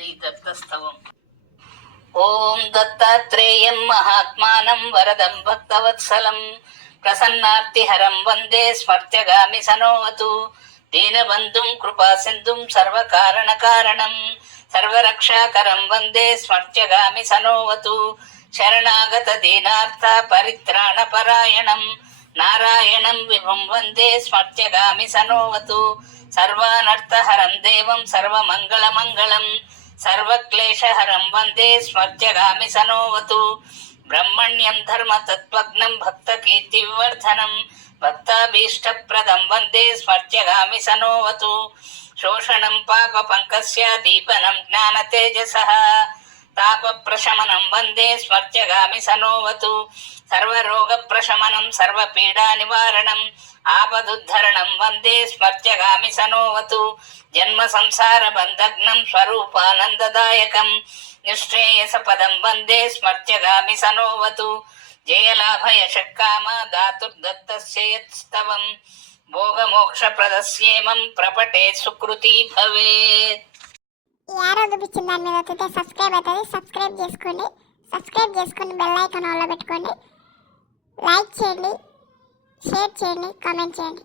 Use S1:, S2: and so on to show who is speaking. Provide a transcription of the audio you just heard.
S1: శ్రీ దత్తస్తవం ఓం దత్తాత్రేయం మహాత్మానం వరదం భక్తవత్సలం ప్రసన్నార్తిహరం వందే స్మర్త్యగామి సనోవతు దీనబంధుం కృపాసింధుం సర్వకారణకారణం సర్వరక్షాకరం వందే స్మర్త్యగామి సనోవతు శరణాగత దీనార్థ పరిత్రాణ పరాయణం నారాయణం విభుం వందే స్మర్త్యగామి సనోవతు సర్వానర్థహరం దేవం సర్వమంగళమంగళం సర్వక్లేశహరం వందే స్మర్త్యగామి సనోవతు బ్రహ్మణ్యం ధర్మతత్వజ్ఞం భక్తకీర్తివర్ధనం భక్తాభీష్టప్రదం వందే స్మర్త్యగామి సనోవతు శోషణం పాప పంకస్య దీపనం జ్ఞానతేజస తాప ప్రశమనం వందే స్మర్త్యగామి సనోవతు. సర్వరోగ ప్రశమనం సర్వపీడా నివారణం ఆపదుద్ధరణం వందే స్మర్త్యగామి సనోవతు. జన్మ సంసార బంధగ్నం స్వరూపానందదాయకం. నిశ్రేయస పదం వందే స్మర్త్యగామి సనోవతు. జయలాభయశక్కామ భోగమోక్ష ప్రదస్యేమం ప్రపటే సుకృతి భవేత్.
S2: చూపించిన దాని మీద వస్తే సబ్స్క్రైబ్ అవుతుంది. సబ్స్క్రైబ్ చేసుకోండి. సబ్స్క్రైబ్ చేసుకొని బెల్ ఐకాన్ ఆన్లో పెట్టుకోండి. లైక్ చేయండి. షేర్ చేయండి. కామెంట్ చేయండి.